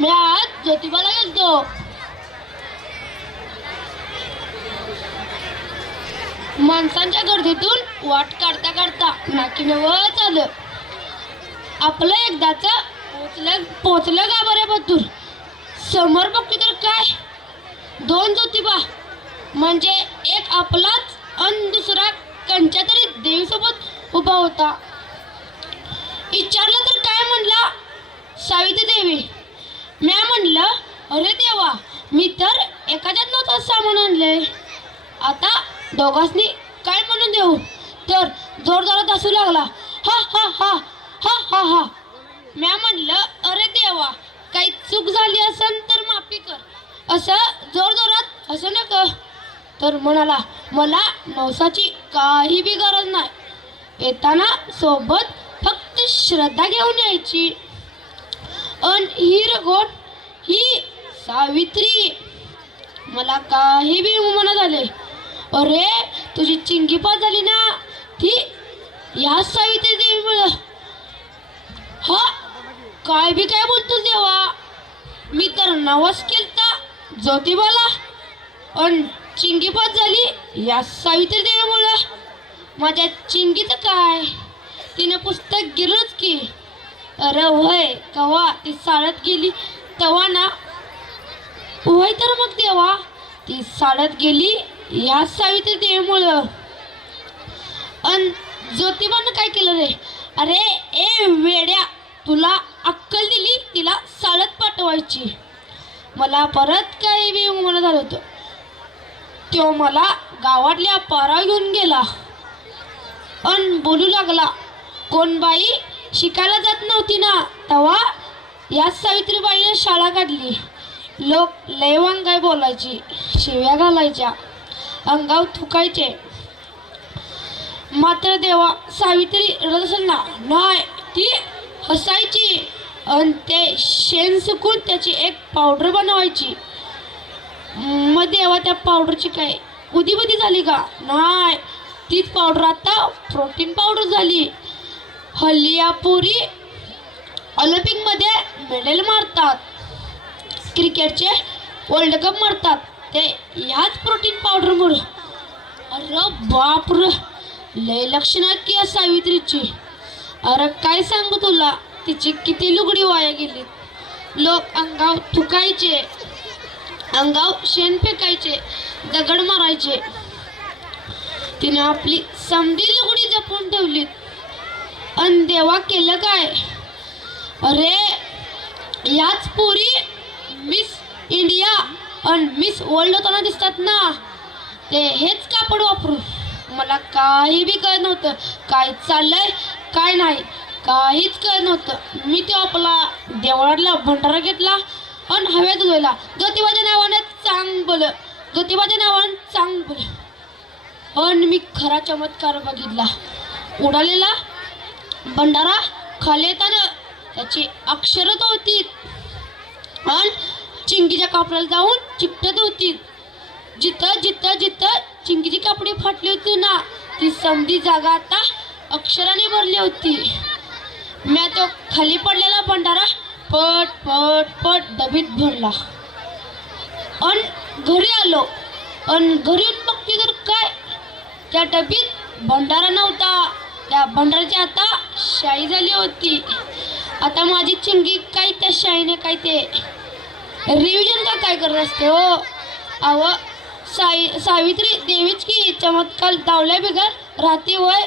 मी आज ज्योतिबाला गेलतो. माणसांच्या गर्दीतून वाट काढता काढता नाकीनवच आलं. आपलं एकदाच पोचलं का बरे बद्दूर. समोर बघतो तर काय, दोन ज्योतिबा, म्हणजे एक आपलाच आणि दुसरा कंच्या तरी देवीसोबत उभा होता. विचारलं तर काय म्हणला, सावित्री देवी. म्या म्हणलं, अरे देवा, मी तर एखाद्यात नव्हतं सामान आणले, आता दोघांनी काय म्हणून देऊ. तर जोरजोरात हसू लागला. हा हा हा हा हा हा. म्या म्हणलं, अरे देवा, काही चूक झाली असेल तर माफी कर, असं जोरजोरात हसू नका. तर म्हणाला, मला नवसाची काही बी गरज नाही, येताना सोबत फक्त श्रद्धा घेऊन यायची. अन ही रगोट ही सावित्री, मला काही बी म्हणत झाले. अरे तुझी चिंगी पास झाली ना, ती या सावित्री देवीमुळं. हा काय बी काय बोलतोस देवा, मी तर नवस केलता ज्योतिबाला, अन चिंगी पास झाली या सावित्री देवीमुळं. माझ्या चिंगीचं काय, तिने पुस्तक गिरच की. अरे वय कवा ती साळत गेली तवा ना. वय तर मग देवा, ती साळत गेली या सावित्री देवीमुळं. अन ज्योतिबानं काय केलं रे. अरे ए वेड्या, तुला अक्कल दिली तिला साळत पाठवायची. मला परत काही बी म्हणत झालं होतं. तो मला गावातल्या पारा घेऊन गेला अन बोलू लागला, कोण बाई शिकायला जात नव्हती ना तेव्हा या सावित्रीबाईने शाळा काढली. लोक लय वांगाय बोलायची, शिव्या घालायच्या, अंगावर थुकायचे. मात्र देवा सावित्री रडत असेल ना, नाही ती हसायची आणि ते शेण सुकून त्याची एक पावडर बनवायची. मग देवा त्या पावडरची काय उदीबुदी झाली का, नाही तीच पावडर आता प्रोटीन पावडर झाली. हल्ली या पोरी ऑलिम्पिकमध्ये मेडल मारतात, क्रिकेटचे वर्ल्ड कप मारतात, ते ह्याच प्रोटीन पावडरमुळे. अरे बापर, लय लक्षण आहेत की या सावित्रीची. अरे काय सांगू तुला, तिची किती लुगडी वाया गेली. लोक अंगाव थुकायचे, अंगाव शेण फेकायचे, दगड मारायचे. तिने आपली समधी लुगडी जपून ठेवली. अन देवा केलं काय. अरे याच पोरी मिस इंडिया आणि मिस वर्ल्ड होताना दिसतात ना, ते हेच कापड वापरून. मला काही बी कळत नव्हतं काय चाललंय काय नाही, काहीच कळत नव्हतं. मी तो आपला देवळातला भंडारा घेतला आणि हवेत उडवला. ज्योतिबाच्या नावानं चांग बोल, ज्योतिबाच्या नावानं चांग बोल. पण मी खरा चमत्कार बघितला. उडालेला भंडारा खाली येताना त्याची अक्षरत होती आणि चिंगीच्या कापडाला जाऊन चिकटत होती. जिथं जिथं जिथं चिंगीची कापडी फाटली होती ना, ती समधी जागा आता अक्षराने भरली होती. मी तो खाली पडलेला भंडारा पट पट पट डबीत भरला आणि घरी आलो. आणि घरी येऊन बघते तर काय, त्या डबीत भंडारा नव्हता, त्या भंडाराची आता शाई झाली होती. आता माझी चिंगी काय त्या शाईने काय ते रिव्हिजन का काय करत असते हो. अव सावित्री देवीच की चमत्कार दावल्या बिगर राहते वय.